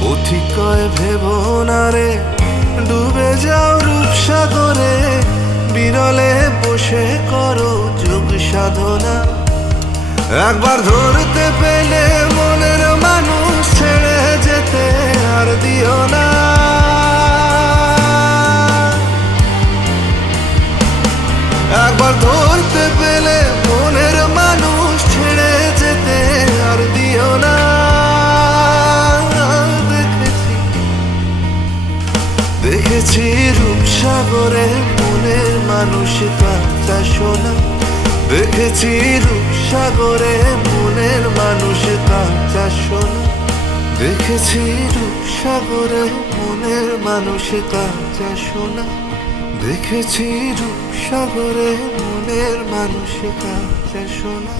পথিকয় ভেবো না রে, ডুবে যাও রূপসাগরে, বিরলে বসে করো যোগ সাধনা। একবার ধরতে পেলে মনের মানুষ ছেড়ে যেতে আর দিও না। একবার ধরতে পেলে মনের মানুষ ছেড়ে যেতে আর দিও না। দেখেছি রূপসাগরে মনের মানুষ কাঁচা সোনা। দেখেছি রূপসাগরে মনের মানুষ কাঁচা সোনা। দেখেছি রূপসাগরে মনের মানুষ কাঁচা সোনা। দেখেছি রূপসাগরে মনের মানুষ কাঁচা সোনা।